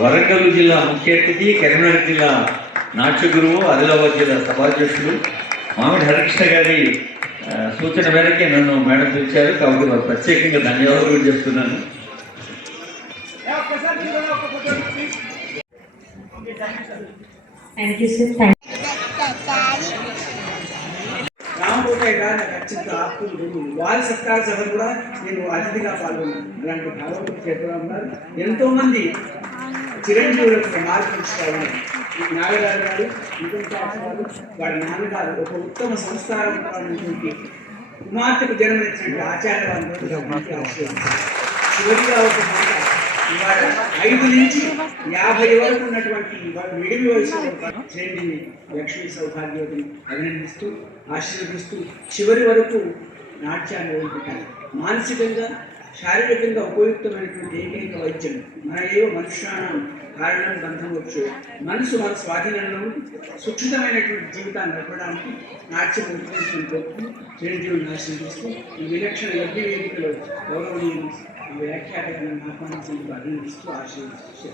వరంగల్ జిల్లా ముఖ్య అతిథి, కరీంనగర్ జిల్లా నాట్య గురువు, ఆదిలాబాద్ జిల్లా సభాధ్యక్షులు మామిడి హరికృష్ణ గారి సూచన మేరకే నన్ను మేడం పిలిచారు. కాబట్టి వారు ప్రత్యేకంగా ధన్యవాదాలు చెప్తున్నాను. రామకోటయ్య గారు నాకు అత్యంత ఆప్తులు. వారి సత్కార సభ కూడా నేను అతిథిగా పాల్గొన్నాను. అలాంటి భగవంతుడు చెప్పడం ఉన్నారు. ఎంతో మంది చిరంజీవులకు మార్పు ఇచ్చుకోవాలి. నాగరాజు గారు, నిజం గారు, వారి నాన్నగారు ఒక ఉత్తమ సంస్కారమైనటువంటి కుమార్తెకు జన్మనిచ్చినటువంటి ఆచార్య చివరిగా ఒక మాట, ఇవాళ 5 నుంచి 50 వరకు ఉన్నటువంటి మిడిల్ వయసులో శ్రేణిని లక్ష్మీ సౌభాగ్యవతిని అభినందిస్తూ ఆశీర్వదిస్తూ చివరి వరకు నాట్యాన్ని వదిలిపెట్టాలి. మానసికంగా శారీరకంగా ఉపయుక్తమైనటువంటి ఏకైక వైద్యం మన ఏవో మనుష్యానం కారణం బంధం వచ్చు. మనసు మన స్వాధీనంలో సుక్షితమైనటువంటి జీవితాన్ని నడపడానికి నాట్యం ఉపయోగించుకుంటూ చిరంజీవుని ఆశీర్వదిస్తూ ఈ విలక్షణ యజ్ఞ వేదికలో గౌరవనీయులు వ్యాఖ్యాతలను ఆహ్వానించేందుకు అభినందిస్తూ ఆశీర్వదిస్తూ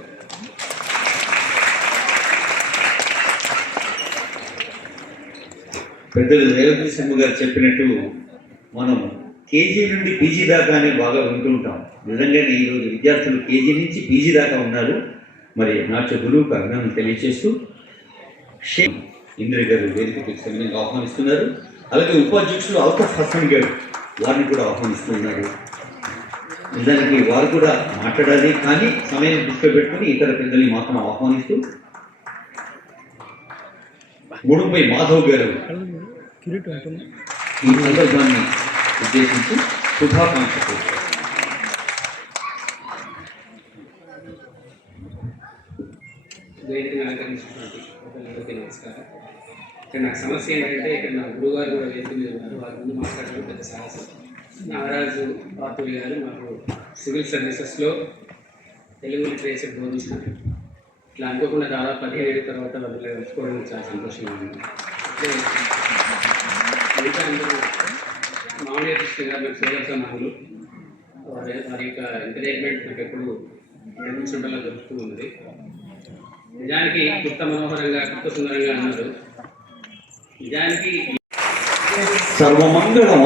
పెద్దలు రేవతి శర్మ గారు చెప్పినట్టు మనం కేజీ నుండి పీజీ దాకానే బాగా వింటుంటాం. నిజంగానే ఈరోజు విద్యార్థులు కేజీ నుంచి పీజీ దాకా ఉన్నారు. మరి నాట్య గురువుకు అభినందనలు తెలియజేస్తూ షేక్ ఇంద్ర గారు వేదికకు సవినయంగా ఆహ్వానిస్తున్నారు. అలాగే ఉపాధ్యక్షులు ఔతఫ్ హసన్ గారు వారిని కూడా ఆహ్వానిస్తున్నారు. నిజానికి వారు కూడా మాట్లాడాలి, కానీ సమయం దృష్టిలో పెట్టుకుని ఇతర పెద్దల్ని మాత్రం ఆహ్వానిస్తూ ముడుపై మాధవ్ గారు ఈ సందర్భాన్ని ఉద్దేశించి శుభాకాంక్షలు. వేదికను అలంకరించినటువంటి ప్రజలందరికీ నమస్కారం. ఇక్కడ నాకు సమస్య ఏంటంటే, ఇక్కడ నా గురువుగారు కూడా వేదిక మీద ఉన్నారు. వారి ముందు మాట్లాడడం పెద్ద సాహసం. నాగరాజు పాతూరి గారు మాకు సివిల్ సర్వీసెస్లో తెలుగు లిటరేచర్ బోధించినారు. ఇట్లా అనుకోకుండా దాదాపు 15 ఏళ్ళ తర్వాత వాళ్ళు తెలుసుకోవడం చాలా సంతోషంగా ఉంది. మిగతా అందరూ మామూలు కృష్ణ గారు నాకు సోదర సమానులు. వారి యొక్క ఎంకరేజ్మెంట్ నాకు ఎప్పుడు నిర్మించడంలో దొరుకుతూ ఉంది. నిజానికి కృత మనోహరంగా, కృత సుందరంగా అన్నారు. నిజానికి సర్వమంగళం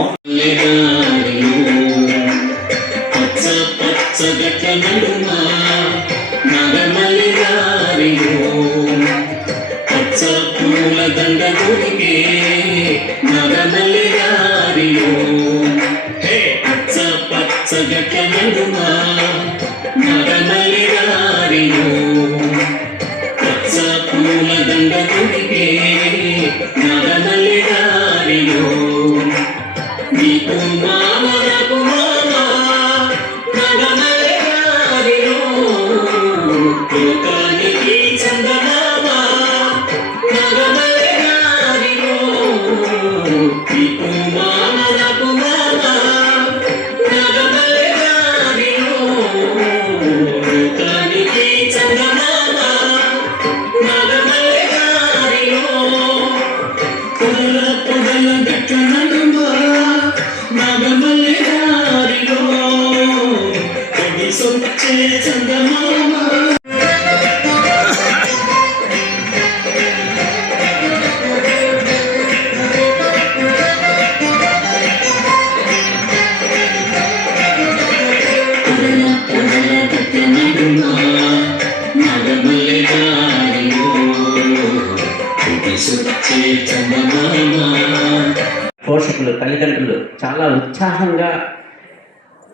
పోషకులు, తల్లిదండ్రులు చాలా ఉత్సాహంగా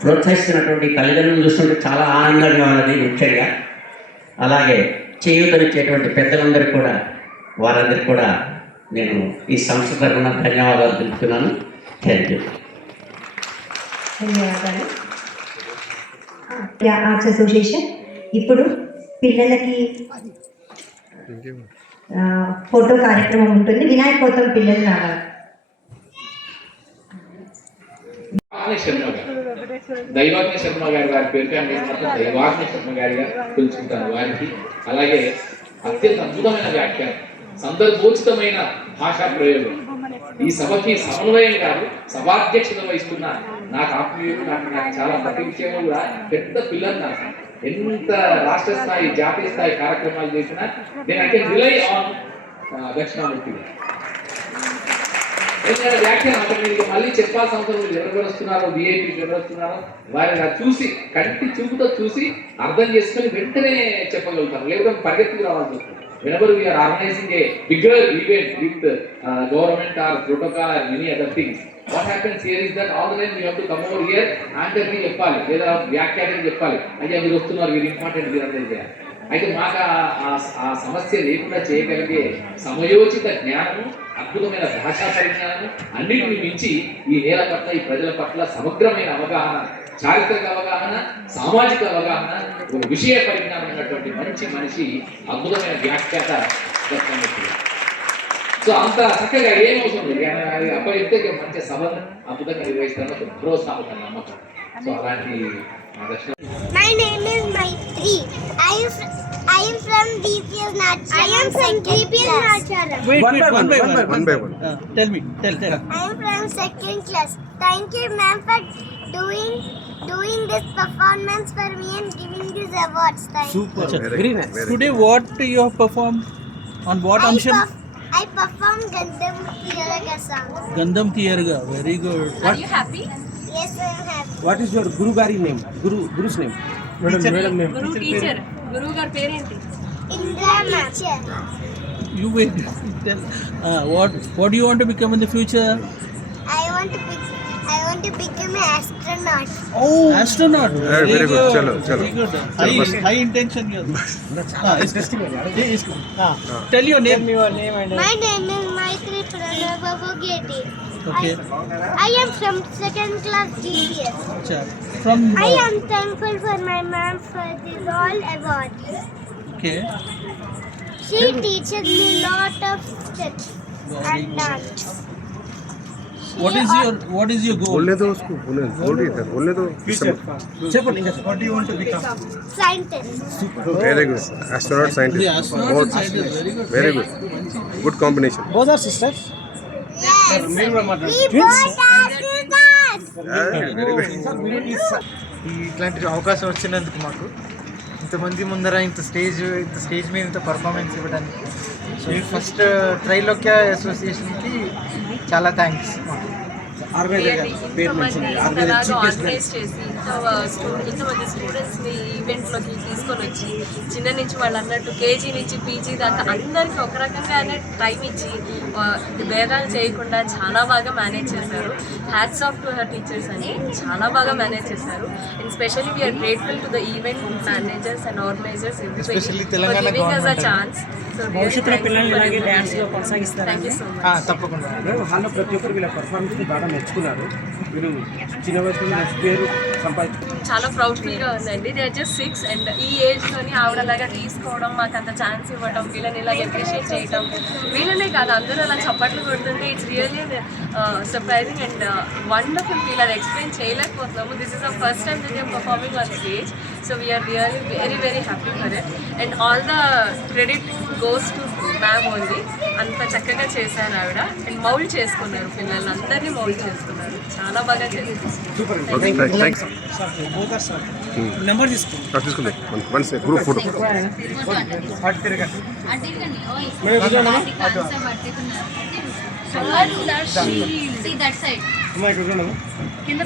ప్రోత్సహిస్తున్నటువంటి తల్లిదండ్రులను చూస్తుంటే చాలా ఆనందంగా ఉన్నది. ముఖ్యంగా అలాగే చేయూతనిచ్చేటువంటి పెద్దలందరూ కూడా, వారందరికీ కూడా నేను ఈ సంస్థ తరఫున ధన్యవాదాలు తెలుపుతున్నాను. Thank you. ధన్యవాదాలు. ఆర్ట్స్ అసోసియేషన్ ఇప్పుడు పిల్లలకి ఫోటో కార్యక్రమం ఉంటుంది. వినాయకోత్సవం పిల్లలు రావాలి. దైవాగ్ని శర్మ గారి పేరు కానీ దైవాగ్ని శర్మ గారిగా పిలుచుకుంటాను వారికి. అలాగే అత్యంత అద్భుతమైన వ్యాఖ్యానం, సందర్భోచితమైన భాషా ప్రయోగం. ఈ సభకి సమన్వయం కాదు, సభాధ్యక్షత వహిస్తున్న నాకు ఆత్మీయులు, నాకు చాలా ప్రతి విషయంలో కూడా పెద్ద పిల్లలు. నాకు ఎంత రాష్ట్ర స్థాయి జాతీయ స్థాయి కార్యక్రమాలు చేసినా నేను I can rely on Dakshinamurthy గారు. ఎందుకంటే వ్యాఖ్యానం అంటే మీరు మళ్ళీ చెప్పాల్సిన అవసరం లేదు. ఎవరు వస్తున్నారో విఐపీస్ ఎవరు వస్తున్నారో వారిని చూసి కంటి చూపుతో చూసి అర్థం చేసుకొని వెంటనే చెప్పగలుగుతారు, లేకపోతే పరిగెత్తుకు రావాల్సి వస్తుంది. Whenever we are organizing a bigger event with government or protocol or many other things, what happens here is that all the time we have to come over here and then చెప్పాలి లేదా వ్యాఖ్యానం చెప్పాలి, అయ్యా మీరు వస్తున్నారు, మీరు important, మీరు అందరూ చేయాలి. అయితే మాకు ఆ సమస్య లేకుండా చేయగలిగే సమయోచిత జ్ఞానము, అద్భుతమైన భాషా పరిజ్ఞానము, అన్నిటిని మించి ఈ నేల పట్ల ఈ ప్రజల పట్ల సమగ్రమైన అవగాహన, చారిత్రక అవగాహన, సామాజిక అవగాహన, ఒక విషయ పరిజ్ఞానం ఉన్నటువంటి మంచి మనిషి, అద్భుతమైన వ్యాఖ్యాత దక్షిణామూర్తి గారు. సో అంత చక్కగా ఏం అవసరం లేదు, అది అప్పగిస్తే మంచి సభను అద్భుతంగా నిర్వహిస్తారని ఒక ప్రోత్సాహం నమ్మకం. సో అలాంటి దక్షిణ. My name is Maitri. I am from DPS Nachara. I am from DPS Nachara. One by one. Tell. I am from second class. Thank you, ma'am, for doing this performance for me and giving these awards. Thank you. Very nice. Today, what you have performed on what Amsham? I performed Gandham Tiyaraga song. Gandham Tiyaraga. Very good. Are you happy? Yes, I am happy. What is your Guru Gari name? Guru's name. Madam name. గురువు teacher, గురువు గారి పేరేంటి? Indra teacher. You wait. Tell. What do you want to become in the future? I want to become an astronaut. Oh, astronaut. Very good. Chalo. Very good. High intention. Tell your name. My name is Maitri Pranabhavogeti. Okay. I am from second class DPS. Acha. From. I am thankful for my mom for these all awards. Okay. She teaches me lot of steps and dance. What is your goal? बोलने दो उसको, बोलने दो. What do you want to become? Scientist. Very good. Astronaut, scientist. The astronaut Both. and scientist. Very good. Very good. Good combination. Both are sisters. Yes. We both are sisters. Very good. ఇట్లాంటి అవకాశం వచ్చినందుకు మాకు ఇంతమంది ముందర ఇంత stage మీద ఇంత performance ఇవ్వడానికి సో ఈ ఫస్ట్ త్రైలోక్య అసోసియేషన్కి చాలా థ్యాంక్స్. ఆర్గనైజ్ చేసి ఇంతమంది స్టూడెంట్స్ని ఈవెంట్లోకి తీసుకొని వచ్చి చిన్న నుంచి వాళ్ళు అన్నట్టు కేజీ నుంచి పీజీ దాకా అందరికీ ఒక రకంగానే టైం ఇచ్చి భేదాలు చేయకుండా చాలా బాగా మేనేజ్ చేశారు. Hats off to her teachers అని చాలా బాగా మేనేజ్ చేశారు. And specially we are grateful to the event managers and organisers Especially Telangana government. Chance. భవిష్యత్తులో పిల్లల్ని ఇలాగే డ్యాన్స్లో కొనసాగిస్తారు. Thank you so much. తప్పకుండా. హాల్లో ప్రతి ఒక్కరు వీళ్ళ పర్ఫార్మెన్స్ బాగా మెచ్చుకున్నారు. మీరు చిన్న వయసులో నెక్స్ట్ పేరు సంపాదించారు. చాలా ప్రౌడ్ ఫీల్గా ఉందండి. దే ఆర్ జస్ట్ 6 అండ్ ఈ ఏజ్లోని ఆవిడలాగా తీసుకోవడం, మాకు అంత ఛాన్స్ ఇవ్వడం, వీళ్ళని ఇలాగ అప్రిషియేట్ చేయడం, వీళ్ళనే కాదు అందరూ అలా చప్పట్లు కొడుతుంటే it's really surprising and wonderful feel. అది ఎక్స్ప్లెయిన్ చేయలేకపోతున్నాము. This is the first time that you're performing on stage. So we're really very very happy for it and all the credit goes to ma'am only. అంత చక్కగా చేశారు ఆవిడ and mould చేసుకున్నారు, పిల్లల్ని అందరినీ mould చేసుకున్నారు, చాలా బాగా చేశారు. నెంబర్ తీసుకుంటాం. Once group photo. కింద